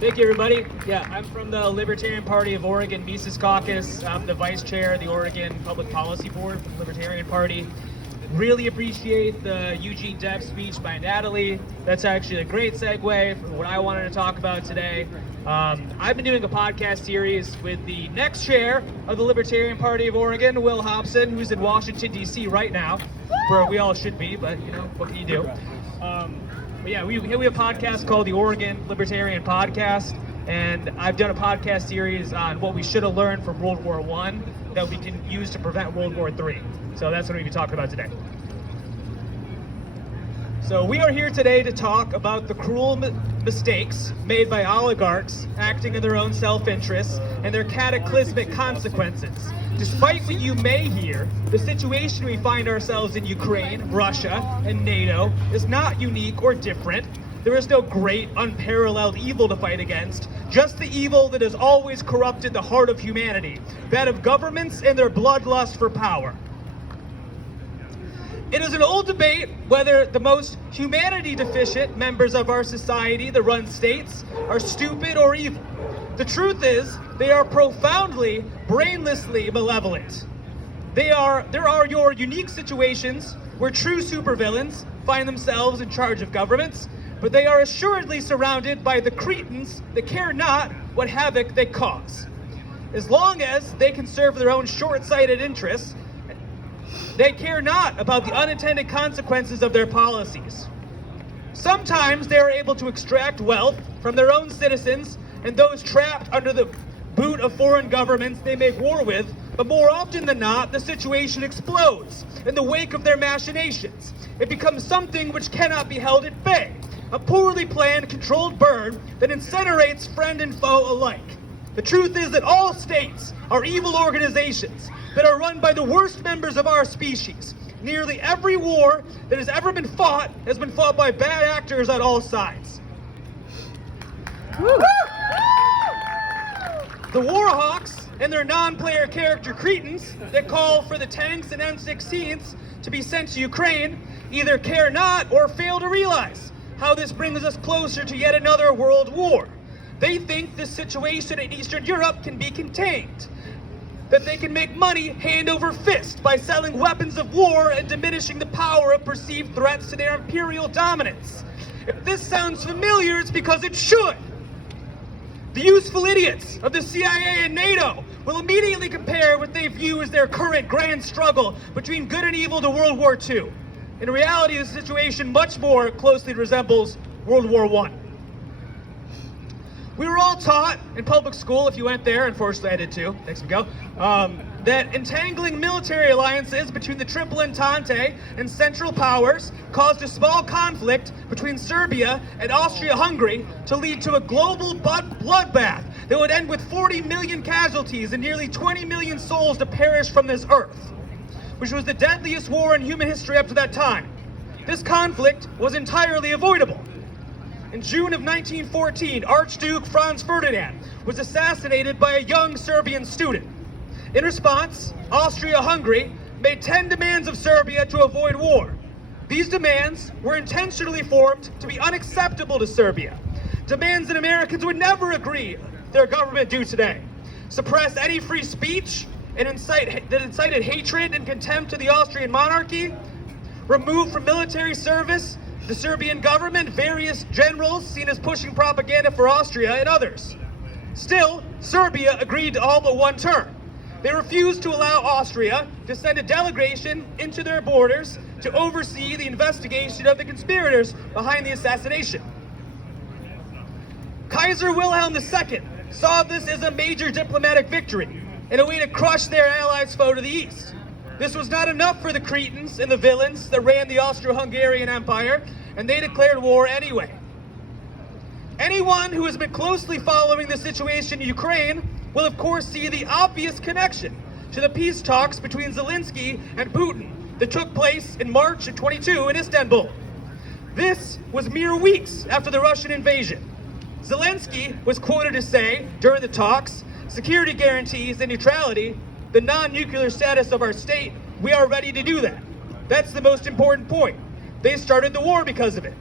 Thank you, everybody. Yeah, I'm from the Libertarian Party of Oregon, Mises Caucus. I'm the vice chair of the Oregon Public Policy Board for the Libertarian Party. Really appreciate the Eugene Debs speech by Natalie. That's actually a great segue for what I wanted to talk about today. I've been doing a podcast series with the next chair of the Libertarian Party of Oregon, Will Hobson, who's in Washington, D.C. right now, where we all should be, but, you know, what can you do? But yeah, we have a podcast called the Oregon Libertarian Podcast, and I've done a podcast series on what we should have learned from World War I that we can use to prevent World War III. So that's what we'll be talking about today. So we are here today to talk about the cruel mistakes made by oligarchs acting in their own self-interest and their cataclysmic consequences. Despite what you may hear, the situation we find ourselves in Ukraine, Russia, and NATO is not unique or different. There is no great, unparalleled evil to fight against, just the evil that has always corrupted the heart of humanity, that of governments and their bloodlust for power. It is an old debate whether the most humanity-deficient members of our society that run states are stupid or evil. The truth is, they are profoundly, brainlessly malevolent. There are your unique situations where true supervillains find themselves in charge of governments, but they are assuredly surrounded by the cretins that care not what havoc they cause. As long as they can serve their own short-sighted interests, they care not about the unintended consequences of their policies. Sometimes they are able to extract wealth from their own citizens and those trapped under the boot of foreign governments they make war with, but more often than not, the situation explodes in the wake of their machinations. It becomes something which cannot be held at bay, a poorly planned, controlled burn that incinerates friend and foe alike. The truth is that all states are evil organizations that are run by the worst members of our species. Nearly every war that has ever been fought has been fought by bad actors on all sides. The war hawks and their non-player character cretins that call for the tanks and M16s to be sent to Ukraine either care not or fail to realize how this brings us closer to yet another world war. They think this situation in Eastern Europe can be contained, that they can make money hand over fist by selling weapons of war and diminishing the power of perceived threats to their imperial dominance. If this sounds familiar, it's because it should. The useful idiots of the CIA and NATO will immediately compare what they view as their current grand struggle between good and evil to World War II. In reality, the situation much more closely resembles World War I. We were all taught in public school, if you went there, unfortunately I did too, thanks for go, that entangling military alliances between the Triple Entente and Central Powers caused a small conflict between Serbia and Austria-Hungary to lead to a global bloodbath that would end with 40 million casualties and nearly 20 million souls to perish from this earth, which was the deadliest war in human history up to that time. This conflict was entirely avoidable. In June of 1914, Archduke Franz Ferdinand was assassinated by a young Serbian student. In response, Austria-Hungary made 10 demands of Serbia to avoid war. These demands were intentionally formed to be unacceptable to Serbia. Demands that Americans would never agree their government do today. Suppress any free speech and that incited hatred and contempt to the Austrian monarchy. Remove from military service the Serbian government, various generals seen as pushing propaganda for Austria, and others. Still, Serbia agreed to all but one term. They refused to allow Austria to send a delegation into their borders to oversee the investigation of the conspirators behind the assassination. Kaiser Wilhelm II saw this as a major diplomatic victory and a way to crush their allies' foe to the east. This was not enough for the cretins and the villains that ran the Austro-Hungarian Empire, and they declared war anyway. Anyone who has been closely following the situation in Ukraine will of course see the obvious connection to the peace talks between Zelensky and Putin that took place in March of 22 in Istanbul. This was mere weeks after the Russian invasion. Zelensky was quoted as saying during the talks, security guarantees and neutrality, the non-nuclear status of our state, we are ready to do that. That's the most important point. They started the war because of it.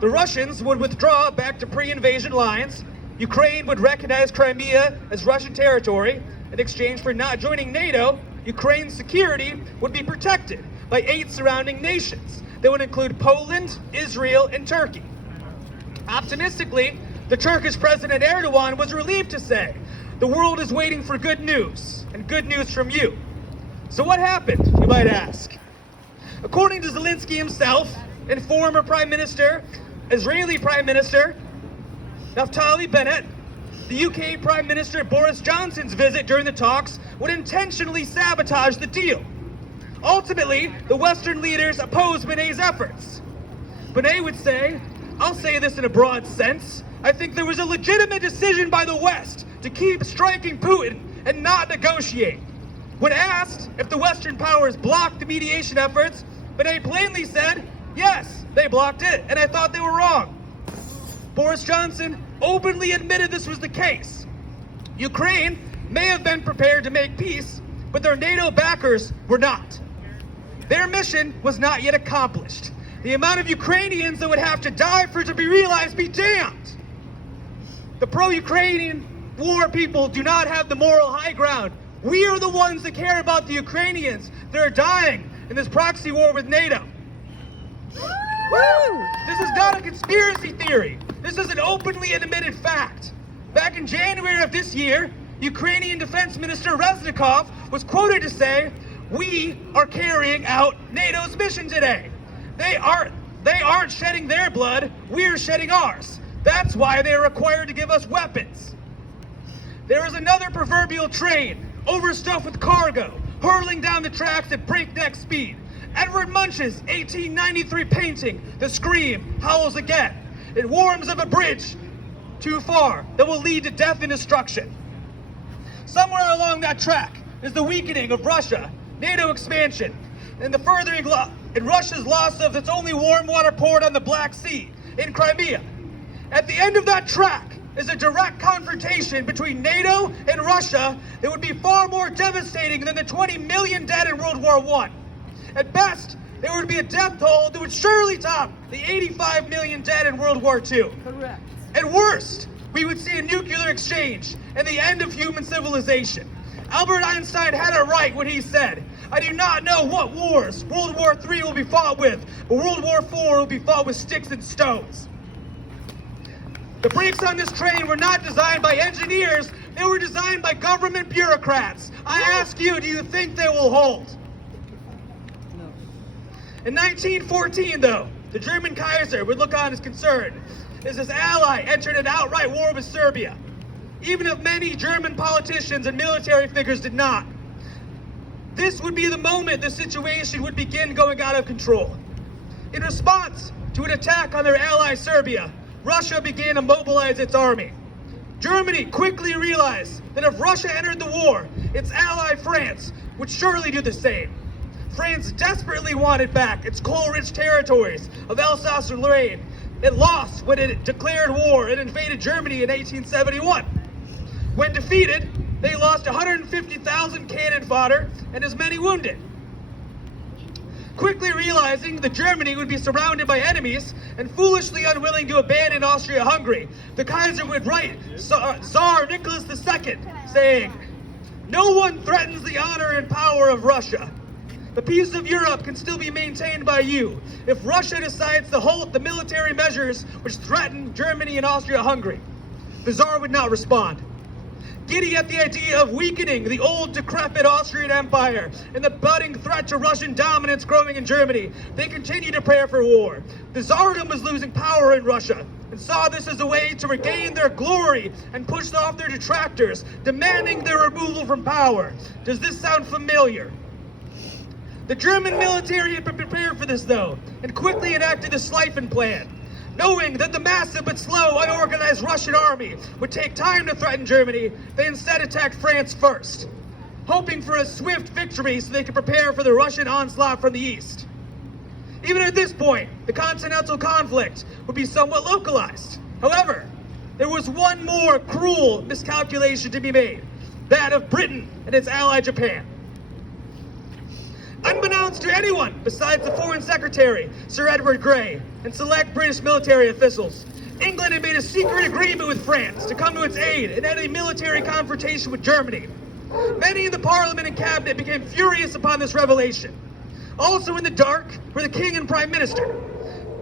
The Russians would withdraw back to pre-invasion lines, Ukraine would recognize Crimea as Russian territory. In exchange for not joining NATO, Ukraine's security would be protected by 8 surrounding nations that would include Poland, Israel, and Turkey. Optimistically, the Turkish President Erdogan was relieved to say, "The world is waiting for good news, and good news from you." So what happened, you might ask? According to Zelensky himself and former Israeli Prime Minister Naftali Bennett, the UK Prime Minister Boris Johnson's visit during the talks would intentionally sabotage the deal. Ultimately, the Western leaders opposed Benet's efforts. Benet would say, "I'll say this in a broad sense, I think there was a legitimate decision by the West to keep striking Putin and not negotiate." When asked if the Western powers blocked the mediation efforts, Benet plainly said, "Yes, they blocked it, and I thought they were wrong." Boris Johnson openly admitted this was the case. Ukraine may have been prepared to make peace, but their NATO backers were not. Their mission was not yet accomplished. The amount of Ukrainians that would have to die for it to be realized be damned. The pro-Ukrainian war people do not have the moral high ground. We are the ones that care about the Ukrainians that are dying in this proxy war with NATO. This is not a conspiracy theory. This is an openly admitted fact. Back in January of this year, Ukrainian Defense Minister Reznikov was quoted to say, "We are carrying out NATO's mission today. They aren't shedding their blood, we're shedding ours. That's why they're required to give us weapons." There is another proverbial train, overstuffed with cargo, hurtling down the tracks at breakneck speed. Edward Munch's 1893 painting, "The Scream Howls Again." It warns of a bridge too far that will lead to death and destruction. Somewhere along that track is the weakening of Russia, NATO expansion, and the furthering in Russia's loss of its only warm water port on the Black Sea, in Crimea. At the end of that track is a direct confrontation between NATO and Russia that would be far more devastating than the 20 million dead in World War I. At best, there would be a death toll that would surely top the 85 million dead in World War II. Correct. At worst, we would see a nuclear exchange and the end of human civilization. Albert Einstein had it right when he said, "I do not know what wars World War III will be fought with, but World War IV will be fought with sticks and stones." The brakes on this train were not designed by engineers, they were designed by government bureaucrats. I ask you, do you think they will hold? No. In 1914, though, the German Kaiser would look on as concerned as his ally entered an outright war with Serbia, even if many German politicians and military figures did not. This would be the moment the situation would begin going out of control. In response to an attack on their ally Serbia, Russia began to mobilize its army. Germany quickly realized that if Russia entered the war, its ally France would surely do the same. France desperately wanted back its coal-rich territories of Alsace and Lorraine. It lost when it declared war and invaded Germany in 1871. When defeated, they lost 150,000 cannon fodder and as many wounded. Quickly realizing that Germany would be surrounded by enemies and foolishly unwilling to abandon Austria-Hungary, the Kaiser would write Tsar Nicholas II, saying, "No one threatens the honor and power of Russia. The peace of Europe can still be maintained by you. If Russia decides to halt the military measures which threaten Germany and Austria-Hungary." The Tsar would not respond. Giddy at the idea of weakening the old decrepit Austrian Empire and the budding threat to Russian dominance growing in Germany, they continued to prepare for war. The Tsardom was losing power in Russia and saw this as a way to regain their glory and push off their detractors, demanding their removal from power. Does this sound familiar? The German military had been prepared for this, though, and quickly enacted the Schlieffen Plan. Knowing that the massive but slow, unorganized Russian army would take time to threaten Germany, they instead attacked France first, hoping for a swift victory so they could prepare for the Russian onslaught from the east. Even at this point, the continental conflict would be somewhat localized. However, there was one more cruel miscalculation to be made, that of Britain and its ally Japan. Unbeknownst to anyone besides the Foreign Secretary, Sir Edward Grey, and select British military officials, England had made a secret agreement with France to come to its aid and had a military confrontation with Germany. Many in the Parliament and Cabinet became furious upon this revelation. Also in the dark were the King and Prime Minister.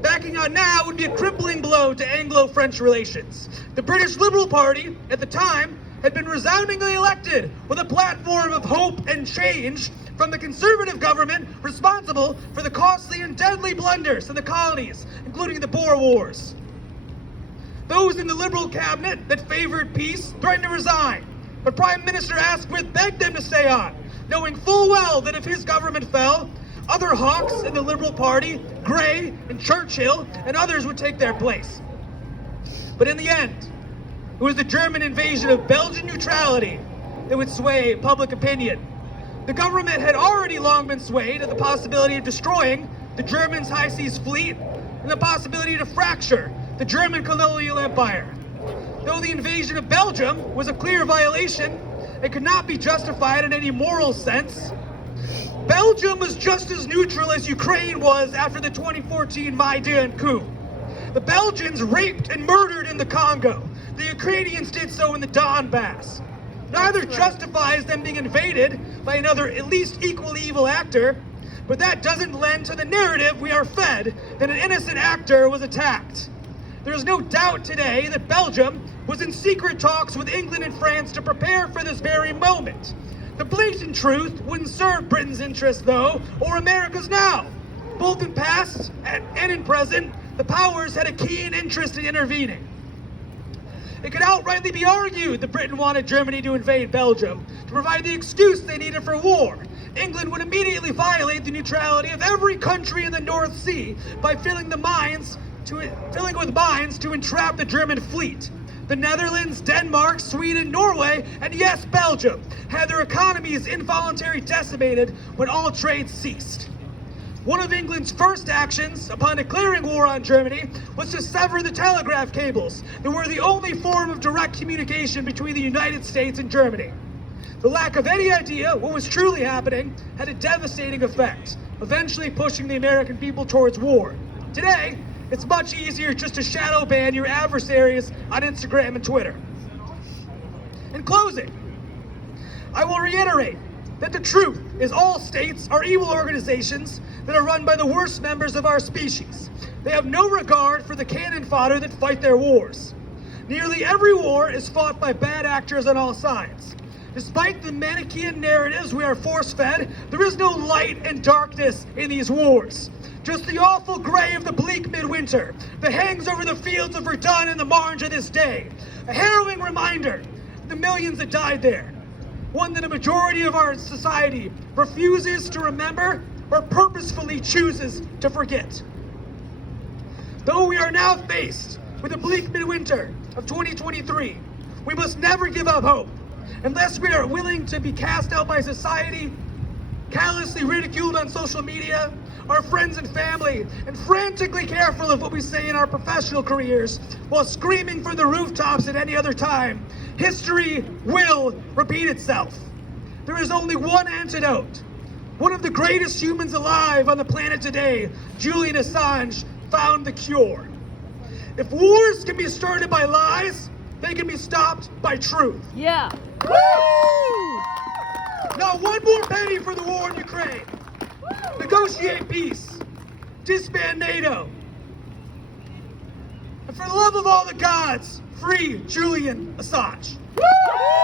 Backing out now would be a crippling blow to Anglo-French relations. The British Liberal Party, at the time, had been resoundingly elected with a platform of hope and change from the Conservative government responsible for the costly and deadly blunders in the colonies, including the Boer Wars. Those in the Liberal cabinet that favored peace threatened to resign, but Prime Minister Asquith begged them to stay on, knowing full well that if his government fell, other hawks in the Liberal Party, Grey and Churchill and others would take their place. But in the end, it was the German invasion of Belgian neutrality that would sway public opinion. The government had already long been swayed to the possibility of destroying the Germans' high seas fleet and the possibility to fracture the German colonial empire. Though the invasion of Belgium was a clear violation, it could not be justified in any moral sense. Belgium was just as neutral as Ukraine was after the 2014 Maidan coup. The Belgians raped and murdered in the Congo. The Ukrainians did so in the Donbass. Neither justifies them being invaded by another at least equally evil actor, but that doesn't lend to the narrative we are fed that an innocent actor was attacked. There is no doubt today that Belgium was in secret talks with England and France to prepare for this very moment. The blatant truth wouldn't serve Britain's interests, though, or America's now. Both in past and in present, the powers had a keen interest in intervening. It could outrightly be argued that Britain wanted Germany to invade Belgium to provide the excuse they needed for war. England would immediately violate the neutrality of every country in the North Sea by filling with mines to entrap the German fleet. The Netherlands, Denmark, Sweden, Norway, and yes, Belgium had their economies involuntarily decimated when all trade ceased. One of England's first actions upon declaring war on Germany was to sever the telegraph cables that were the only form of direct communication between the United States and Germany. The lack of any idea what was truly happening had a devastating effect, eventually pushing the American people towards war. Today, it's much easier just to shadow ban your adversaries on Instagram and Twitter. In closing, I will reiterate that the truth is all states are evil organizations that are run by the worst members of our species. They have no regard for the cannon fodder that fight their wars. Nearly every war is fought by bad actors on all sides. Despite the Manichaean narratives we are force-fed, there is no light and darkness in these wars. Just the awful gray of the bleak midwinter that hangs over the fields of Verdun and the Marne to this day. A harrowing reminder of the millions that died there. One that a majority of our society refuses to remember or purposefully chooses to forget. Though we are now faced with a bleak midwinter of 2023, we must never give up hope unless we are willing to be cast out by society, callously ridiculed on social media, our friends and family, and frantically careful of what we say in our professional careers while screaming from the rooftops at any other time. History will repeat itself. There is only one antidote. One of the greatest humans alive on the planet today, Julian Assange, found the cure. If wars can be started by lies, they can be stopped by truth. Yeah. Woo! Not one more penny for the war in Ukraine. Negotiate peace. Disband NATO. And for the love of all the gods, free Julian Assange. Woo!